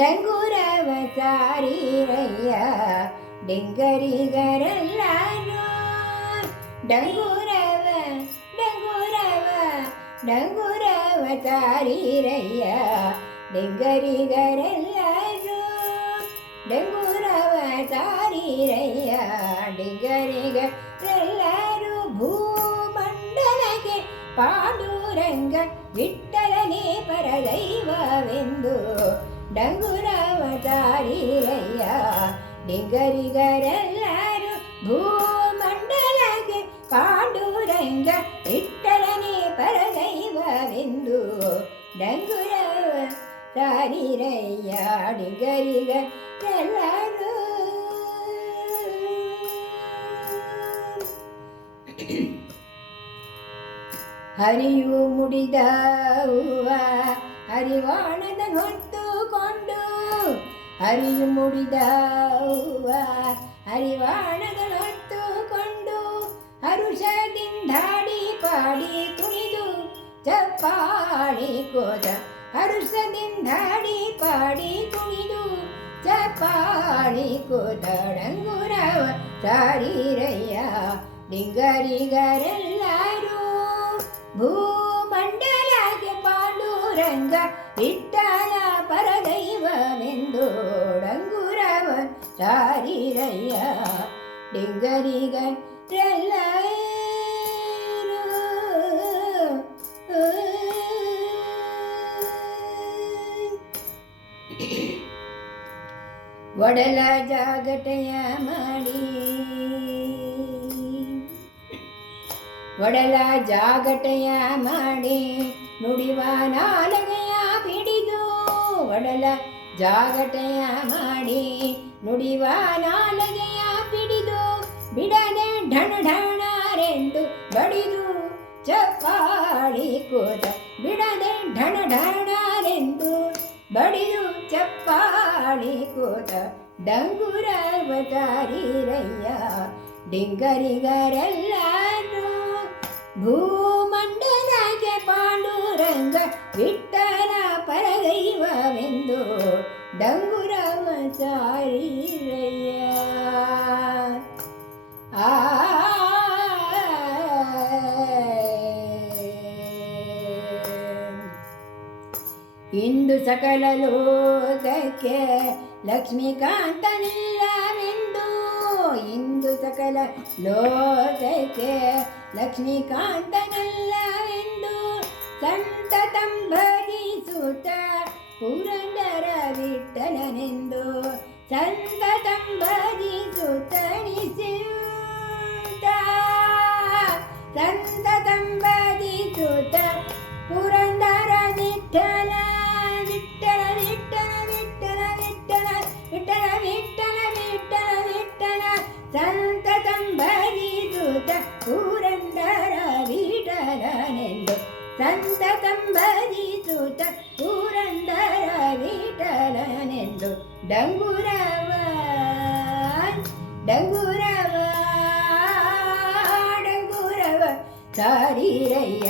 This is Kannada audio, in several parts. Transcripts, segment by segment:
ಡಂಗುರವ ಸಾರಿರಯ್ಯ ಡಿಂಗರಿಗರೆಲ್ಲರೂ ಡಂಗುರವ ಡಂಗುರವ ಡಂಗುರವ ಸಾರಿರಯ್ಯ ಡಿಂಗರಿಗರೆಲ್ಲರೂ ಡಂಗುರವ ಸಾರಿರಯ್ಯ ಡಿಂಗರಿಗರೆಲ್ಲರೂ ಭೂಮಂಡಲಕ್ಕೆ ಪಾಂಡುರಂಗ ವಿಠ್ಠಲನೇ ಪರದೈವವೆಂದು ಡಂಗುರವ ಸಾರಿರಯ್ಯ ಡಿಂಗರಿಗರೆಲ್ಲರೂ ಭೂಮಂಡಲಕ್ಕೆ ಪಾಂಡುರಂಗ ವಿಠ್ಠಲನೇ ಪರದೈವವೆಂದು ಡಂಗುರವ ಸಾರಿರಯ್ಯ ಡಿಂಗರಿಗರೆಲ್ಲರೂ. ಹರಿಯು ಮುಡಿದ ಹೂವ ಹರಿವಾಣದ ಹೊತ್ತುಕೊಂಡು ಹರಿಯು ಮುಡಿದ ಹೂವ ಹರಿವಾಣದ ಹೊತ್ತುಕೊಂಡು ಹರುಷದಿಂದಾಡಿ ಪಾಡಿ ಕುಣಿದು ಚಪ್ಪಾಳಿ ಕೋದ ಹರುಷದಿಂದಾಡಿ ಪಾಡಿ ಕುಣಿದು ಚಪ್ಪಾಳಿ ಕೋದ ಡಂಗುರವ ಸಾರಿರಯ್ಯ ಡಿಂಗರಿಗರೆಲ್ಲರೂ ಭೂಮಂಡಲಕ್ಕೆ ಪಾಂಡುರಂಗ ವಿಠ್ಠಲ ಪರದೈವವೆಂದು ಡಂಗುರವ ಸಾರಿರಯ್ಯ ಡಿಂಗರಿಗರೆಲ್ಲರೂ. ಒಡಲ ಜಾಗಟೆಯ ಮಾಡಿ ಒಡಲ ಜಾಗಟೆಯ ಮಾಡಿ ನುಡಿವ ನಾಲಗೆಯ ಬಿಡಿದು ಒಡಲ ಜಾಗಟೆಯ ಮಾಡಿ ನುಡಿವ ನಾಲಗೆಯ ಬಿಡಿದು ಬಿಡದೆ ಢಣ ಢಣರೆಂದು ಬಡಿದು ಚಪ್ಪಾಳಿ ಕೋದ ಬಿಡದೆ ಢಣ ಢಣರೆಂದು ಬಡಿದು ಚಪ್ಪಾಳಿ ಕೋದ ಡಂಗುರವ ಸಾರಿರಯ್ಯ ಡಿಂಗರಿಗರೆಲ್ಲರೂ ಭೂಮಂಡಲಕ್ಕೆ ಪಾಂಡುರಂಗ ವಿಠ್ಠಲ ಪರದೈವವೆಂದು ಡಂಗುರವ ಸಾರಿರಯ್ಯ. ಇಂದು ಸಕಲ ಲೋಕಕ್ಕೆ ಲಕ್ಷ್ಮೀಕಾಂತನಿಲ್ಲವೆಂದು ಇಂದು ಸಕಲ ಲೋಕಕ್ಕೆ ಲಕ್ಷ್ಮೀಕಾಂತನಲ್ಲವೆಂದು ಸಂತತಂ ಭಜಿಸುತ್ತ ಪುರಂದರ ವಿಠ್ಠಲನೆಂದು ಸಂತತಂ ಭಜಿಸುತ್ತ ನಿಸಿಯುತ್ತ ಸಂತತಂ ಭಜಿಸುತ್ತ ಪುರಂದರ ವಿಠ್ಠಲ ವಿಠ್ಠಲ ವಿಠ್ಠಲ ವಿಠ್ಠಲ ವಿಠ್ಠಲ ವಿಠ್ಠಲ ವಿಠ್ಠಲ ವಿಠ್ಠಲ ವಿಠ್ಠಲ ಸಂತತಂ ಭಜಿಸುತ್ತ ಪುರಂದರ ವಿಠ್ಠಲನೆಂದು ಸಂತತಂ ಭಜಿಸುತ್ತ ಪುರಂದರ ವಿಠ್ಠಲನೆಂದು ಡಂಗುರವ ಡಂಗುರವ ಡಂಗುರವ ಸಾರಿರಯ್ಯ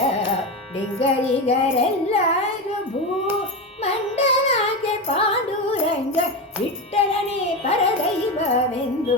ಡಿಂಗರಿಗರೆಲ್ಲರೂ ಭೂಮಂಡಲಕ್ಕೆ ಪಾಂಡುರಂಗ ವಿಠ್ಠಲನೇ ಪರದೈವವೆಂದು